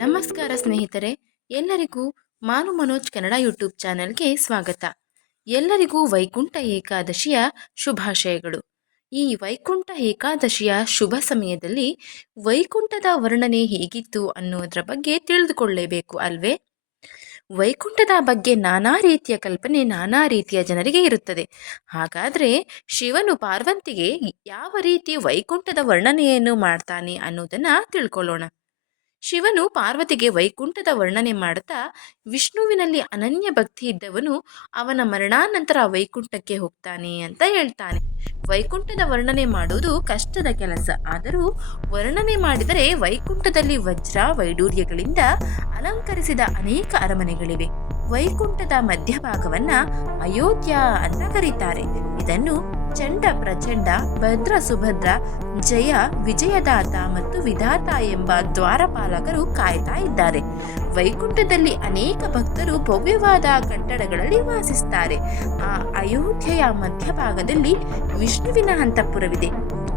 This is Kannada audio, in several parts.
ನಮಸ್ಕಾರ ಸ್ನೇಹಿತರೆ, ಎಲ್ಲರಿಗೂ ಮಾನು ಮನೋಜ್ ಕನ್ನಡ ಯೂಟ್ಯೂಬ್ ಚಾನೆಲ್ಗೆ ಸ್ವಾಗತ. ಎಲ್ಲರಿಗೂ ವೈಕುಂಠ ಏಕಾದಶಿಯ ಶುಭಾಶಯಗಳು. ಈ ವೈಕುಂಠ ಏಕಾದಶಿಯ ಶುಭ ಸಮಯದಲ್ಲಿ ವೈಕುಂಠದ ವರ್ಣನೆ ಹೇಗಿತ್ತು ಅನ್ನೋದರ ಬಗ್ಗೆ ತಿಳಿದುಕೊಳ್ಳಲೇಬೇಕು ಅಲ್ವೇ? ವೈಕುಂಠದ ಬಗ್ಗೆ ನಾನಾ ರೀತಿಯ ಕಲ್ಪನೆ ನಾನಾ ರೀತಿಯ ಜನರಿಗೆ ಇರುತ್ತದೆ. ಹಾಗಾದರೆ ಶಿವನು ಪಾರ್ವತಿಗೆ ಯಾವ ರೀತಿ ವೈಕುಂಠದ ವರ್ಣನೆಯನ್ನು ಮಾಡ್ತಾನೆ ಅನ್ನೋದನ್ನ ತಿಳ್ಕೊಳ್ಳೋಣ. ಶಿವನು ಪಾರ್ವತಿಗೆ ವೈಕುಂಠದ ವರ್ಣನೆ ಮಾಡುತ್ತಾ, ವಿಷ್ಣುವಿನಲ್ಲಿ ಅನನ್ಯ ಭಕ್ತಿ ಇದ್ದವನು ಅವನ ಮರಣಾನಂತರ ವೈಕುಂಠಕ್ಕೆ ಹೋಗ್ತಾನೆ ಅಂತ ಹೇಳ್ತಾನೆ. ವೈಕುಂಠದ ವರ್ಣನೆ ಮಾಡುವುದು ಕಷ್ಟದ ಕೆಲಸ, ಆದರೂ ವರ್ಣನೆ ಮಾಡಿದರೆ ವೈಕುಂಠದಲ್ಲಿ ವಜ್ರ ವೈಡೂರ್ಯಗಳಿಂದ ಅಲಂಕರಿಸಿದ ಅನೇಕ ಅರಮನೆಗಳಿವೆ. ವೈಕುಂಠದ ಮಧ್ಯಭಾಗವನ್ನ ಅಯೋಧ್ಯ ಅಂತ ಕರೀತಾರೆ. ಇದನ್ನು ಚಂಡ ಪ್ರಚಂಡ, ಭದ್ರ ಸುಭದ್ರ, ಜಯ ವಿಜಯದಾತ ಮತ್ತು ವಿಧಾತ ಎಂಬ ದ್ವಾರಪಾಲಕರು ಕಾಯ್ತಾ ಇದ್ದಾರೆ. ವೈಕುಂಠದಲ್ಲಿ ಅನೇಕ ಭಕ್ತರು ಭವ್ಯವಾದ ಕಟ್ಟಡಗಳಲ್ಲಿ ವಾಸಿಸ್ತಾರೆ. ಆ ಅಯೋಧ್ಯೆಯ ಮಧ್ಯಭಾಗದಲ್ಲಿ ವಿಷ್ಣುವಿನ ಅಂತಃಪುರವಿದೆ.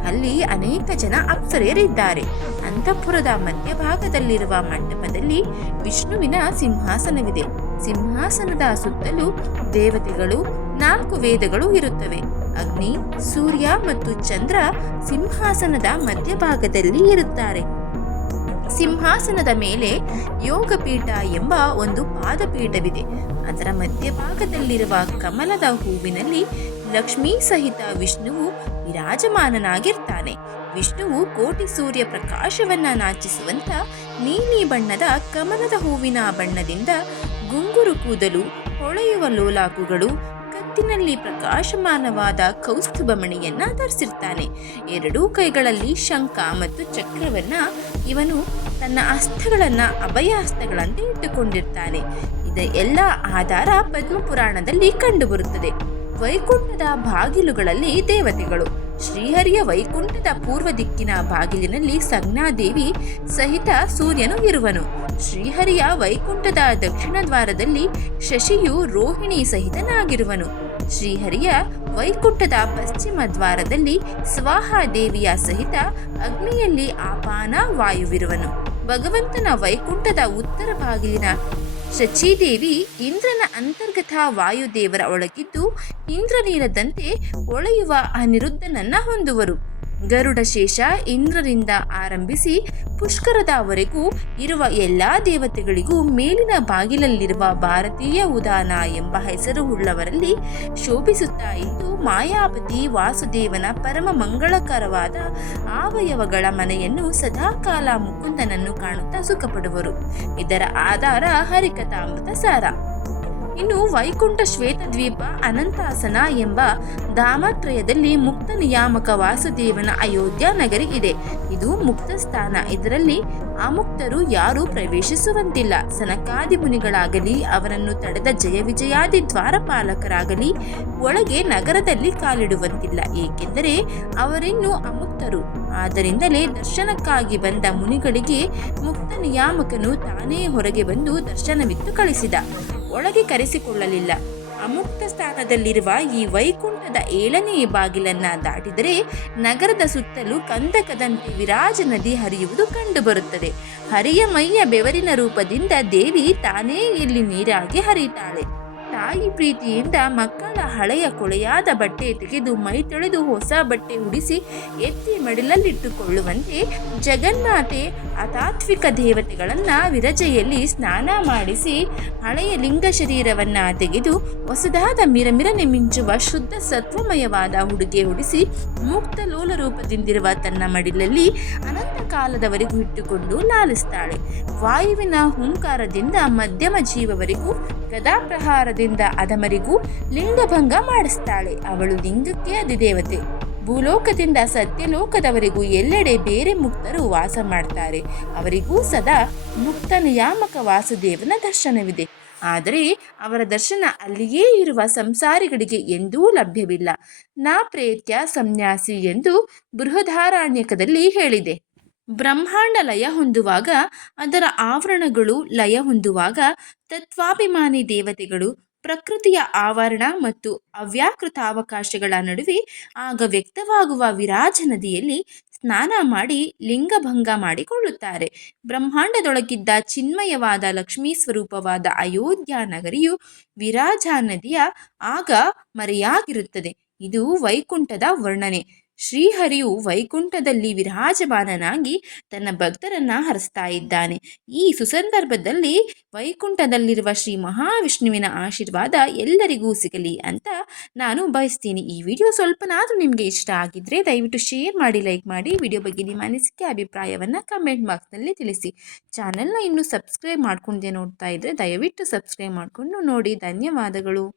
ಅಲ್ಲಿ ಅನೇಕ ಜನ ಅಪ್ಸರೆಯರಿದ್ದಾರೆ. ಅಂತಃಪುರದ ಮಧ್ಯಭಾಗದಲ್ಲಿರುವ ಮಂಟಪದಲ್ಲಿ ವಿಷ್ಣುವಿನ ಸಿಂಹಾಸನವಿದೆ. ಸಿಂಹಾಸನದ ಸುತ್ತಲೂ ದೇವತೆಗಳು, 4 ವೇದಗಳು ಇರುತ್ತವೆ. ಅಗ್ನಿ, ಸೂರ್ಯ ಮತ್ತು ಚಂದ್ರ ಸಿಂಹಾಸನದ ಮಧ್ಯಭಾಗದಲ್ಲಿ ಇರುತ್ತಾರೆ. ಸಿಂಹಾಸನದ ಮೇಲೆ ಯೋಗಪೀಠ ಎಂಬ ಒಂದು ಪಾದಪೀಠವಿದೆ. ಅದರ ಮಧ್ಯಭಾಗದಲ್ಲಿರುವ ಕಮಲದ ಹೂವಿನಲ್ಲಿ ಲಕ್ಷ್ಮೀ ಸಹಿತ ವಿಷ್ಣುವು ವಿರಾಜಮಾನನಾಗಿರ್ತಾನೆ. ವಿಷ್ಣುವು ಕೋಟಿ ಸೂರ್ಯ ಪ್ರಕಾಶವನ್ನ ನಾಚಿಸುವಂತ ನೀಲಿ ಬಣ್ಣದ ಕಮಲದ ಹೂವಿನ ಬಣ್ಣದಿಂದ ಗುಂಗುರು ಕೂದಲು, ಹೊಳೆಯುವ ಲೋಲಾಕುಗಳು, ಕತ್ತಿನಲ್ಲಿ ಪ್ರಕಾಶಮಾನವಾದ ಕೌಸ್ತುಭ ಮಣಿಯನ್ನ ಧರಿಸಿರ್ತಾನೆ. 2 ಕೈಗಳಲ್ಲಿ ಶಂಖ ಮತ್ತು ಚಕ್ರವನ್ನ ಇವನು ತನ್ನ ಹಸ್ತಗಳನ್ನ ಅಭಯ ಹಸ್ತಗಳಂತೆ ಇಟ್ಟುಕೊಂಡಿರ್ತಾನೆ. ಎಲ್ಲ ಆಧಾರ ಪದ್ಮಪುರಾಣದಲ್ಲಿ ಕಂಡುಬರುತ್ತದೆ. ವೈಕುಂಠದ ಬಾಗಿಲುಗಳಲ್ಲಿ ದೇವತೆಗಳು. ಶ್ರೀಹರಿಯ ವೈಕುಂಠದ ಪೂರ್ವ ದಿಕ್ಕಿನ ಬಾಗಿಲಿನಲ್ಲಿ ಸಂಜ್ಞಾದೇವಿ ಸಹಿತ ಸೂರ್ಯನು ಇರುವನು. ಶ್ರೀಹರಿಯ ವೈಕುಂಠದ ದಕ್ಷಿಣ ದ್ವಾರದಲ್ಲಿ ಶಶಿಯು ರೋಹಿಣಿ ಸಹಿತನಾಗಿರುವನು. ಶ್ರೀಹರಿಯ ವೈಕುಂಠದ ಪಶ್ಚಿಮ ದ್ವಾರದಲ್ಲಿ ಸ್ವಾಹಾದೇವಿಯ ಸಹಿತ ಅಗ್ನಿಯಲ್ಲಿ ಆಪಾನ ವಾಯುವಿರುವನು. ಭಗವಂತನ ವೈಕುಂಠದ ಉತ್ತರ ಬಾಗಿಲಿನ ಶಚೀದೇವಿ ಇಂದ್ರನ ಅಂತರ್ಗತ ವಾಯುದೇವರ ಒಳಗಿದ್ದು ಇಂದ್ರನೀಲದಂತೆ ಹೊಳೆಯುವ ಅನಿರುದ್ಧನನ್ನ ಹೊಂದುವರು. ಗರುಡಶೇಷ ಇಂದ್ರರಿಂದ ಆರಂಭಿಸಿ ಪುಷ್ಕರದವರೆಗೂ ಇರುವ ಎಲ್ಲಾ ದೇವತೆಗಳಿಗೂ ಮೇಲಿನ ಬಾಗಿಲಲ್ಲಿರುವ ಭಾರತೀಯ ಉದಾನ ಎಂಬ ಹೆಸರು ಉಳ್ಳವರಲ್ಲಿ ಶೋಭಿಸುತ್ತಾ ಇದ್ದು ಮಾಯಾಪತಿ ವಾಸುದೇವನ ಪರಮ ಮಂಗಳಕರವಾದ ಅವಯವಗಳ ಮನೆಯನ್ನು ಸದಾಕಾಲ ಮುಕುಂದನನ್ನು ಕಾಣುತ್ತಾ ಸುಖಪಡುವರು. ಇದರ ಆಧಾರ ಹರಿಕಥಾಮೃತ ಸಾರ. ಇನ್ನು ವೈಕುಂಠ ಶ್ವೇತದ್ವೀಪ ಅನಂತಾಸನ ಎಂಬ ಧಾಮತ್ರಯದಲ್ಲಿ ಮುಕ್ತ ನಿಯಾಮಕ ವಾಸುದೇವನ ಅಯೋಧ್ಯ ನಗರಿ ಇದೆ. ಇದು ಮುಕ್ತ ಸ್ಥಾನ. ಇದರಲ್ಲಿ ಅಮುಕ್ತರು ಯಾರೂ ಪ್ರವೇಶಿಸುವಂತಿಲ್ಲ. ಸನಕಾದಿ ಮುನಿಗಳಾಗಲಿ ಅವರನ್ನು ತಡೆದ ಜಯ ವಿಜಯಾದಿ ದ್ವಾರಪಾಲಕರಾಗಲಿ ಒಳಗೆ ನಗರದಲ್ಲಿ ಕಾಲಿಡುವಂತಿಲ್ಲ. ಏಕೆಂದರೆ ಅವರಿನ್ನೂ ಅಮುಕ್ತರು. ಆದ್ದರಿಂದಲೇ ದರ್ಶನಕ್ಕಾಗಿ ಬಂದ ಮುನಿಗಳಿಗೆ ಮುಕ್ತ ನಿಯಾಮಕನು ತಾನೇ ಹೊರಗೆ ಬಂದು ದರ್ಶನವಿತ್ತು ಕಳಿಸಿದ. ಒಳಗೆ ಕರೆಸಿಕೊಳ್ಳಲಿಲ್ಲ. ಅಮುಕ್ತ ಸ್ಥಾನದಲ್ಲಿರುವ ಈ ವೈಕುಂಠದ 7ನೇ ಬಾಗಿಲನ್ನ ದಾಟಿದರೆ ನಗರದ ಸುತ್ತಲೂ ಕಂದಕದಂತೆ ವಿರಾಜ ನದಿ ಹರಿಯುವುದು ಕಂಡುಬರುತ್ತದೆ. ಹರಿಯ ಮೈಯ ಬೆವರಿನ ರೂಪದಿಂದ ದೇವಿ ತಾನೇ ಇಲ್ಲಿ ನೀರಾಗಿ ಹರಿಯುತ್ತಾಳೆ. ತಾಯಿ ಪ್ರೀತಿಯಿಂದ ಮಕ್ಕಳ ಹಳೆಯ ಕೊಳೆಯಾದ ಬಟ್ಟೆ ತೆಗೆದು ಮೈ ತೊಳೆದು ಹೊಸ ಬಟ್ಟೆ ಉಡಿಸಿ ಎತ್ತಿ ಮಡಿಲಲ್ಲಿಟ್ಟುಕೊಳ್ಳುವಂತೆ ಜಗನ್ಮಾತೆ ಅತಾತ್ವಿಕ ದೇವತೆಗಳನ್ನ ವಿರಜೆಯಲ್ಲಿ ಸ್ನಾನ ಮಾಡಿಸಿ ಹಳೆಯ ಲಿಂಗ ಶರೀರವನ್ನ ತೆಗೆದು ಹೊಸದಾದ ಮಿರಮಿರನೆ ಮಿಂಚುವ ಶುದ್ಧ ಸತ್ವಮಯವಾದ ಉಡುಗೆ ಉಡಿಸಿ ಮುಕ್ತ ಲೋಲ ರೂಪದಿಂದಿರುವ ತನ್ನ ಮಡಿಲಲ್ಲಿ ಅನಂತ ಕಾಲದವರೆಗೂ ಇಟ್ಟುಕೊಂಡು ಲಾಲಿಸ್ತಾಳೆ. ವಾಯುವಿನ ಹುಂಕಾರದಿಂದ ಮಧ್ಯಮ ಜೀವವರೆಗೂ ಗದಾಪ್ರಹಾರದಿಂದ ಅಧಮರಿಗೂ ಲಿಂಗಭಂಗ ಮಾಡಿಸ್ತಾಳೆ. ಅವಳು ಲಿಂಗಕ್ಕೆ ಅಧಿದೇವತೆ. ಭೂಲೋಕದಿಂದ ಸತ್ಯಲೋಕದವರೆಗೂ ಎಲ್ಲೆಡೆ ಬೇರೆ ಮುಕ್ತರು ವಾಸ ಮಾಡ್ತಾರೆ. ಅವರಿಗೂ ಸದಾ ಮುಕ್ತ ನಿಯಾಮಕ ವಾಸುದೇವನ ದರ್ಶನವಿದೆ. ಆದರೆ ಅವರ ದರ್ಶನ ಅಲ್ಲಿಯೇ ಇರುವ ಸಂಸಾರಿಗಳಿಗೆ ಎಂದೂ ಲಭ್ಯವಿಲ್ಲ. ನಾ ಪ್ರೇತ್ಯ ಸನ್ಯಾಸಿ ಎಂದು ಬೃಹದಾರಣ್ಯಕದಲ್ಲಿ ಹೇಳಿದೆ. ಬ್ರಹ್ಮಾಂಡ ಲಯ ಹೊಂದುವಾಗ, ಅದರ ಆವರಣಗಳು ಲಯ ಹೊಂದುವಾಗ ತತ್ವಾಭಿಮಾನಿ ದೇವತೆಗಳು ಪ್ರಕೃತಿಯ ಆವರಣ ಮತ್ತು ಅವ್ಯಾಕೃತ ಅವಕಾಶಗಳ ನಡುವೆ ಆಗ ವ್ಯಕ್ತವಾಗುವ ವಿರಾಜ ನದಿಯಲ್ಲಿ ಸ್ನಾನ ಮಾಡಿ ಲಿಂಗಭಂಗ ಮಾಡಿಕೊಳ್ಳುತ್ತಾರೆ. ಬ್ರಹ್ಮಾಂಡದೊಳಗಿದ್ದ ಚಿನ್ಮಯವಾದ ಲಕ್ಷ್ಮೀ ಸ್ವರೂಪವಾದ ಅಯೋಧ್ಯ ನಗರಿಯು ವಿರಾಜ ನದಿಯ ಆಗ ಮರೆಯಾಗಿರುತ್ತದೆ. ಇದು ವೈಕುಂಠದ ವರ್ಣನೆ. ಶ್ರೀಹರಿಯು ವೈಕುಂಠದಲ್ಲಿ ವಿರಾಜಮಾನನಾಗಿ ತನ್ನ ಭಕ್ತರನ್ನ ಹರಿಸ್ತಾ ಇದ್ದಾನೆ. ಈ ಸುಸಂದರ್ಭದಲ್ಲಿ ವೈಕುಂಠದಲ್ಲಿರುವ ಶ್ರೀ ಮಹಾವಿಷ್ಣುವಿನ ಆಶೀರ್ವಾದ ಎಲ್ಲರಿಗೂ ಸಿಗಲಿ ಅಂತ ನಾನು ಬಯಸ್ತೀನಿ. ಈ ವಿಡಿಯೋ ಸ್ವಲ್ಪನಾದರೂ ನಿಮಗೆ ಇಷ್ಟ ಆಗಿದ್ರೆ ದಯವಿಟ್ಟು ಶೇರ್ ಮಾಡಿ, ಲೈಕ್ ಮಾಡಿ. ವಿಡಿಯೋ ಬಗ್ಗೆ ನಿಮ್ಮ ಅನಿಸಿಕೆ ಅಭಿಪ್ರಾಯವನ್ನು ಕಮೆಂಟ್ ಬಾಕ್ಸ್ನಲ್ಲಿ ತಿಳಿಸಿ. ಚಾನೆಲ್ನ ಇನ್ನೂ ಸಬ್ಸ್ಕ್ರೈಬ್ ಮಾಡ್ಕೊಂಡೆ ನೋಡ್ತಾ ಇದ್ದರೆ ದಯವಿಟ್ಟು ಸಬ್ಸ್ಕ್ರೈಬ್ ಮಾಡಿಕೊಂಡು ನೋಡಿ. ಧನ್ಯವಾದಗಳು.